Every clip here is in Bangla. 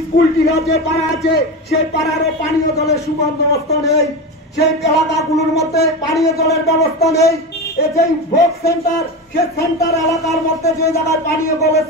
স্কুলটিরা যে পাড়া আছে সেই পাড়ারও পানীয় জলের সুবন্দোবস্ত নেই, সেই এলাকাগুলোর মধ্যে পানীয় জলের ব্যবস্থা নেই। এই ভোগ সেন্টার, সে সেন্টার এলাকার মধ্যে যে জায়গায় পানীয় জলের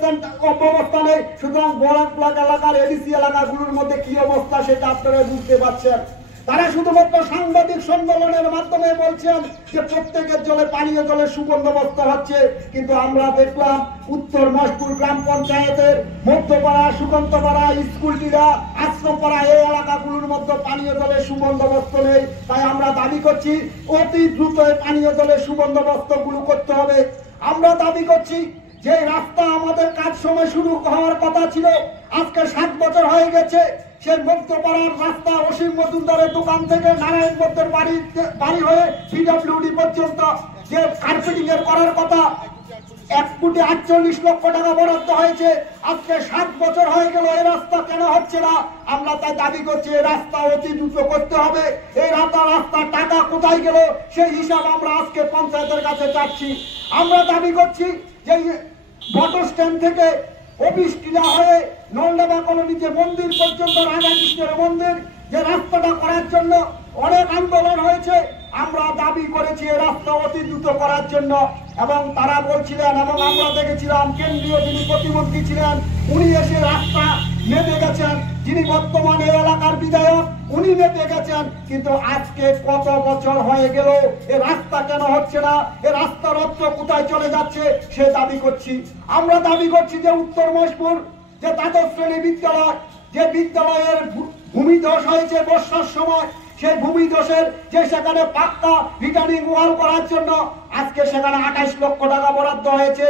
ব্যবস্থা নেই, সুতরাং ব্লক এলাকার এডিসি এলাকাগুলোর মধ্যে কি অবস্থা সেটা আপনারা বুঝতে পারছেন। তারা শুধুমাত্র সাংবাদিক সম্মেলনের মাধ্যমে বলছেন যে প্রত্যেকের জলে পানীয় জলের সুবন্দোবস্ত হচ্ছে, কিন্তু আমরা দেখলাম উত্তর মহেশপুর গ্রাম পঞ্চায়েতের মধ্যপাড়া, সুকান্তপাড়া, স্কুলটিরা, আশ্রমপাড়া এই এলাকাগুলোর মধ্যে পানীয় জলের সুবন্দোবস্ত নেই। তাই আমরা দাবি করছি অতি দ্রুত পানীয় জলের সুবন্দোবস্ত গুলো করতে হবে। আমরা দাবি করছি যে রাস্তা আমাদের কাজ সময় শুরু হওয়ার কথা ছিল, আজকে 7 বছর হয়ে গেছে। সেই মধ্যপাড়ার রাস্তা অসীম মজুমদারের দোকান থেকে নারায়ণ মধ্যের বাড়ি হয়ে পিডব্লিউডি পর্যন্ত যে কার্পেটিং এর করার কথা 1,48,00,000 টাকা বরাদ্দ হয়েছে, আজকে 7 বছর হয়ে গেল এই রাস্তা কেন হচ্ছে না? আমরা তাই দাবি করছি এই রাস্তা অতি দ্রুত করতে হবে। এই রাস্তার টাকা কোথায় গেল সেই হিসাব আমরা আজকে পঞ্চায়েতের কাছে চাচ্ছি। আমরা দাবি করছি যে বটো স্ট্যান্ড থেকে অফিস টিলা হয়ে নলডাবা কলোনি যে মন্দির পর্যন্ত, রাধাকৃষ্ণের মন্দির, যে রাস্তাটা করার জন্য অনেক আন্দোলন হয়েছে, আমরা দাবি করেছি এই রাস্তা অতি দ্রুত করার জন্য। এবং তারা বলছিলেন, এবং আমরা দেখেছিলাম কেন্দ্রীয় যিনি প্রতিমন্ত্রী ছিলেন উনি এসে রাস্তা মেপে গেছেন, যিনি বর্তমানে এলাকার বিধায়ক উনি মেপে গেছেন, কিন্তু আজকে কত বছর হয়ে গেল এই রাস্তা কেন হচ্ছে না? এই রাস্তার অর্থ কোথায় চলে যাচ্ছে সে দাবি করছি। আমরা দাবি করছি যে উত্তর মহেশপুর যে দ্বাদশ শ্রেণী বিদ্যালয়, যে বিদ্যালয়ের ভূমিধস হয়েছে বর্ষার সময়, সেই ভূমিধসের যে সেখানে পাক্কা রিটার্নিং ওয়াল করার জন্য আজকে সেখানে 28 লক্ষ টাকা বরাদ্দ হয়েছে।